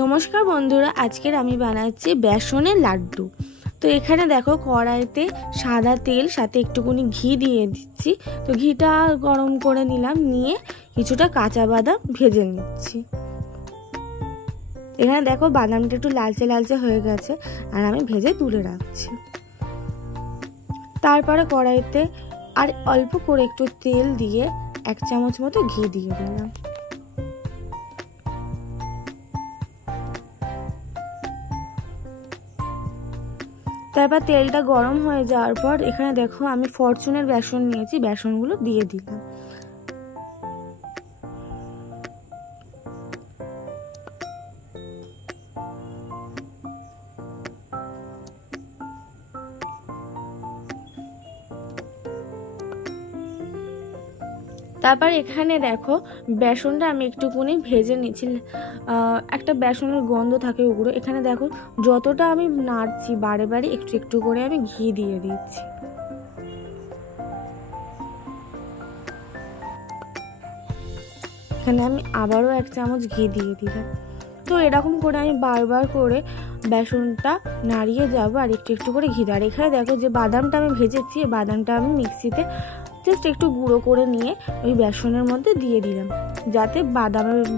নমস্কার বন্ধুরা, আজকের আমি বানাচ্ছি বেসনের লাড্ডু। তো এখানে দেখো কড়াইতে সাদা তেল সাথে একটুখানি ঘি দিয়ে দিচ্ছি। তো ঘিটা গরম করে নিলাম, নিয়ে কিছুটা কাঁচা বাদাম ভেজে নিচ্ছি। এখানে দেখো বাদামটা একটু লালচে লালচে হয়ে গেছে আর আমি ভেজে তুলে রাখছি। তারপরে কড়াইতে আর অল্প করে একটু তেল দিয়ে 1 চামচ মতো ঘি দিয়ে দিলাম। তারপর তেলটা গরম হয়ে যাওয়ার পর এখানে দেখো আমি ফরচুনের বেসন নিয়েছি, বেসনগুলো দিয়ে দিলাম। তারপর এখানে দেখো বেসনটা আমি একটুখানি ভেজে নিচ্ছি। একটা বেসনের গন্ধ থাকে ওগুলো। এখানে দেখো যতটা আমি নাড়ছি বারে বারে একটু একটু করে আমি ঘি দিয়ে দিচ্ছি। এখানে আমি আবারও 1 চামচ ঘি দিয়ে দিলাম। তো এরকম করে আমি বারবার করে বেসনটা নাড়িয়ে যাবো আর একটু একটু করে ঘি দেওয়ার। এখানে দেখো যে বাদামটা আমি ভেজেছি, বাদামটা আমি মিক্সিতে জাস্ট একটু গুঁড়ো করে নিয়ে ওই বেসনের মধ্যে দিয়ে দিলাম, যাতে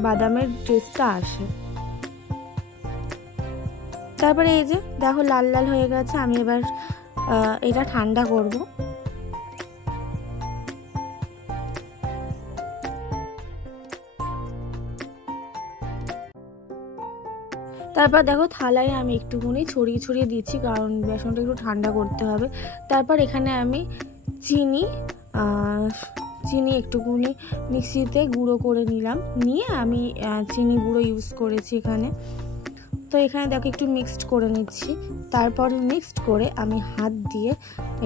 বাদামের টেস্টটা আসে। তারপরে এই যে দেখো লাল লাল হয়ে গেছে, আমি এবার এটা ঠান্ডা করব। তারপর দেখো থালায় আমি একটুখানি ছড়িয়ে ছড়িয়ে দিচ্ছি, কারণ বেসনটা একটু ঠান্ডা করতে হবে। তারপর এখানে আমি চিনি একটুখানি মিক্সিতে গুঁড়ো করে নিলাম, নিয়ে আমি চিনি গুঁড়ো ইউজ করেছি এখানে। তো এখানে দেখো একটু মিক্সড করে নিচ্ছি। তারপর মিক্সড করে আমি হাত দিয়ে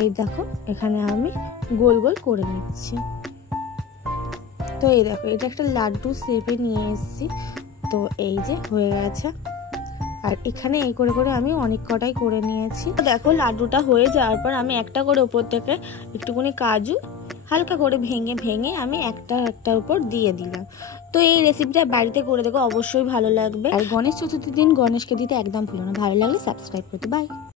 এই দেখো এখানে আমি গোল গোল করে নিচ্ছি। তো এই দেখো এটা একটা লাড্ডু শেপে নিয়ে এসেছি। তো এই যে হয়ে গেছে। আর এখানে এই করে করে আমি অনেক কটাই করে নিয়েছি। দেখো লাড্ডুটা হয়ে যাওয়ার পর আমি একটা করে উপর থেকে একটুখানি কাজু হালকা করে ভেঙে ভেঙে আমি একটার উপর দিয়ে দিলাম। তো এই রেসিপিটা বাড়িতে করে দেখো, অবশ্যই ভালো লাগবে। আর গণেশ চতুর্থীর দিন গণেশকে দিতে একদম ভুলো না। ভালো লাগলে সাবস্ক্রাইব করতে। বাই।